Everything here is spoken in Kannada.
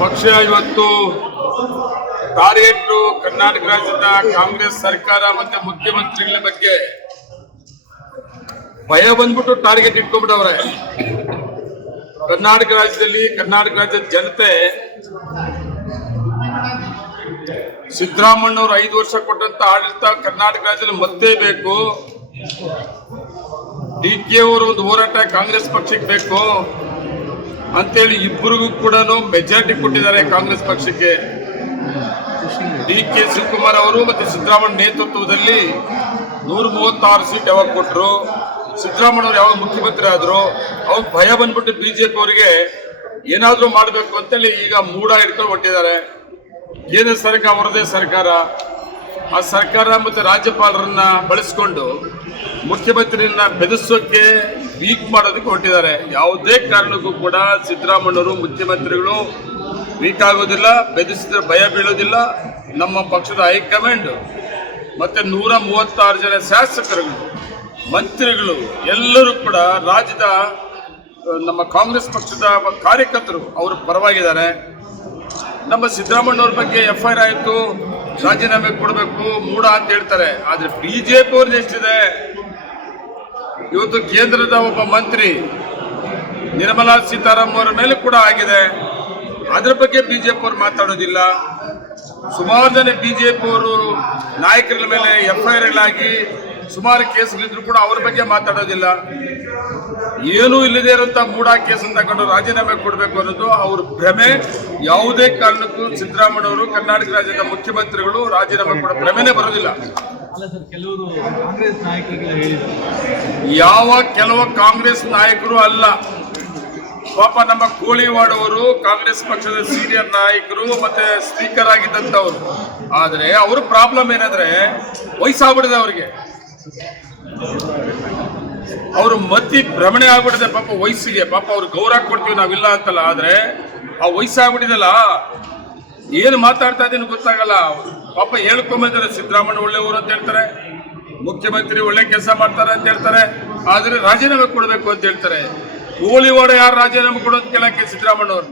ಪಕ್ಷ ಇವತ್ತು ಟಾರ್ಗೆಟ್ ಕರ್ನಾಟಕ ರಾಜ್ಯದ ಕಾಂಗ್ರೆಸ್ ಸರ್ಕಾರ ಮತ್ತೆ ಮುಖ್ಯಮಂತ್ರಿಗಳ ಬಗ್ಗೆ ಭಯ ಬಂದ್ಬಿಟ್ಟು ಟಾರ್ಗೆಟ್ ಇಟ್ಕೊಂಡ್ಬಿಟ್ಟವ್ರೆ. ಕರ್ನಾಟಕ ರಾಜ್ಯದಲ್ಲಿ ಕರ್ನಾಟಕ ರಾಜ್ಯದ ಜನತೆ ಸಿದ್ದರಾಮಣ್ಣವ್ರು ಐದು ವರ್ಷ ಕೊಟ್ಟಂತ ಆಡಳಿತ ಕರ್ನಾಟಕ ರಾಜ್ಯದಲ್ಲಿ ಮತ್ತೆ ಬೇಕು. ಡಿ ಕೆ ಅವರು ಒಂದು ಹೋರಾಟ ಕಾಂಗ್ರೆಸ್ ಪಕ್ಷಕ್ಕೆ ಬೇಕು. ಅಂತೇಳಿ ಇಬ್ಬರಿಗೂ ಕೂಡ ಮೆಜಾರಿಟಿ ಕೊಟ್ಟಿದ್ದಾರೆ ಕಾಂಗ್ರೆಸ್ ಪಕ್ಷಕ್ಕೆ. ಡಿ ಕೆ ಶಿವಕುಮಾರ್ ಅವರು ಮತ್ತೆ ಸಿದ್ದರಾಮಯ್ಯ ನೇತೃತ್ವದಲ್ಲಿ ನೂರ ಮೂವತ್ತಾರು ಸೀಟ್ ಯಾವಾಗ ಕೊಟ್ಟರು ಸಿದ್ದರಾಮಯ್ಯ ಅವರು ಯಾವಾಗ ಮುಖ್ಯಮಂತ್ರಿ ಆದರು ಅವ್ರು ಭಯ ಬಂದ್ಬಿಟ್ಟು ಬಿಜೆಪಿ ಅವರಿಗೆ ಏನಾದ್ರೂ ಮಾಡಬೇಕು ಅಂತೇಳಿ ಈಗ ಮೂಡ ಹಿಡ್ಕೊಂಡು ಹೊಟ್ಟಿದ್ದಾರೆ ಕೇಂದ್ರ ಸರ್ಕಾರ ಅವರದೇ ಸರ್ಕಾರ. ಆ ಸರ್ಕಾರ ಮತ್ತು ರಾಜ್ಯಪಾಲರನ್ನ ಬಳಸಿಕೊಂಡು ಮುಖ್ಯಮಂತ್ರಿಯನ್ನ ಬೆದರಿಸೋಕೆ ವೀಕ್ ಮಾಡೋದಕ್ಕೆ ಹೊರಟಿದ್ದಾರೆ. ಯಾವುದೇ ಕಾರಣಕ್ಕೂ ಕೂಡ ಸಿದ್ದರಾಮಣ್ಣವರು ಮುಖ್ಯಮಂತ್ರಿಗಳು ವೀಕ್ ಆಗೋದಿಲ್ಲ, ಬೆದರಿಸಿದ್ರೆ ಭಯ ಬೀಳೋದಿಲ್ಲ. ನಮ್ಮ ಪಕ್ಷದ ಹೈಕಮಾಂಡ್ ಮತ್ತೆ ನೂರ ಮೂವತ್ತಾರು ಜನ ಶಾಸಕರುಗಳು, ಮಂತ್ರಿಗಳು ಎಲ್ಲರೂ ಕೂಡ ರಾಜ್ಯದ ನಮ್ಮ ಕಾಂಗ್ರೆಸ್ ಪಕ್ಷದ ಕಾರ್ಯಕರ್ತರು ಅವರು ಪರವಾಗಿದ್ದಾರೆ. ನಮ್ಮ ಸಿದ್ದರಾಮಣ್ಣವ್ರ ಬಗ್ಗೆ ಎಫ್ ಐ ಆರ್ ಆಯಿತು, ರಾಜೀನಾಮೆ ಕೊಡಬೇಕು, ಮೂಡ ಅಂತ ಹೇಳ್ತಾರೆ. ಆದ್ರೆ ಬಿಜೆಪಿ ಅವ್ರದ್ದು ಎಷ್ಟಿದೆ? ಇವತ್ತು ಕೇಂದ್ರದ ಒಬ್ಬ ಮಂತ್ರಿ ನಿರ್ಮಲಾ ಸೀತಾರಾಮನ್ ಅವರ ಮೇಲೆ ಕೂಡ ಆಗಿದೆ. ಅದ್ರ ಬಗ್ಗೆ ಬಿಜೆಪಿ ಅವರು ಮಾತಾಡೋದಿಲ್ಲ. ಸುಮಾರು ಜನ ಬಿಜೆಪಿ ಅವರು ನಾಯಕರ ಮೇಲೆ ಎಫ್ ಐ ಆಗಿ ಸುಮಾರು ಕೇಸ್ಗಳಿದ್ರು ಕೂಡ ಅವ್ರ ಬಗ್ಗೆ ಮಾತಾಡೋದಿಲ್ಲ. ಏನೂ ಇಲ್ಲದೆ ಇರುವಂತ ಮೂಡ ಕೇಸನ್ನು ತಗೊಂಡು ರಾಜೀನಾಮೆ ಕೊಡಬೇಕು ಅನ್ನೋದು ಅವ್ರ ಭ್ರಮೆ. ಯಾವುದೇ ಕಾರಣಕ್ಕೂ ಸಿದ್ದರಾಮಯ್ಯ ಅವರು ಕರ್ನಾಟಕ ರಾಜ್ಯದ ಮುಖ್ಯಮಂತ್ರಿಗಳು ರಾಜೀನಾಮೆ ಕೊಡೋ ಭ್ರಮೆನೇ ಬರೋದಿಲ್ಲ. ಯಾವ ಕೆಲವು ಕಾಂಗ್ರೆಸ್ ನಾಯಕರು ಅಲ್ಲ. ಪಾಪ ನಮ್ಮ ಕೋಳಿವಾಡವರು ಕಾಂಗ್ರೆಸ್ ಪಕ್ಷದ ಸೀನಿಯರ್ ನಾಯಕರು ಮತ್ತೆ ಸ್ಪೀಕರ್ ಆಗಿದ್ದಂಥವ್ರು. ಆದ್ರೆ ಅವ್ರ ಪ್ರಾಬ್ಲಮ್ ಏನಂದ್ರೆ ವಯಸ್ಸಾಗ್ಬಿಡಿದೆ ಅವ್ರಿಗೆ. ಅವರು ಮತಿ ಭ್ರಮಣೆ ಆಗ್ಬಿಟ್ಟಿದೆ ಪಾಪ ವಯಸ್ಸಿಗೆ. ಪಾಪ ಅವ್ರು ಗೌರವ ಕೊಡ್ತೀವಿ ನಾವಿಲ್ಲ ಅಂತಲ್ಲ, ಆದ್ರೆ ಆ ವಯಸ್ಸಾಗ್ಬಿಟ್ಟಿದಲ್ಲ, ಏನು ಮಾತಾಡ್ತಾ ಇದ್ದೀನಿ ಗೊತ್ತಾಗಲ್ಲ. ಪಾಪ ಹೇಳ್ಕೊಂಬಂದ್ರೆ ಸಿದ್ದರಾಮಯ್ಯ ಒಳ್ಳೆಯವರು ಅಂತ ಹೇಳ್ತಾರೆ, ಮುಖ್ಯಮಂತ್ರಿ ಒಳ್ಳೆ ಕೆಲಸ ಮಾಡ್ತಾರೆ ಅಂತ ಹೇಳ್ತಾರೆ, ಆದ್ರೆ ರಾಜೀನಾಮೆ ಕೊಡಬೇಕು ಅಂತ ಹೇಳ್ತಾರೆ. ಕೋಳಿವಾಡ ಯಾರು ರಾಜೀನಾಮೆ ಕೊಡೋದು ಕೇಳಕ್ಕೆ ಸಿದ್ದರಾಮಯ್ಯ ಅವರು?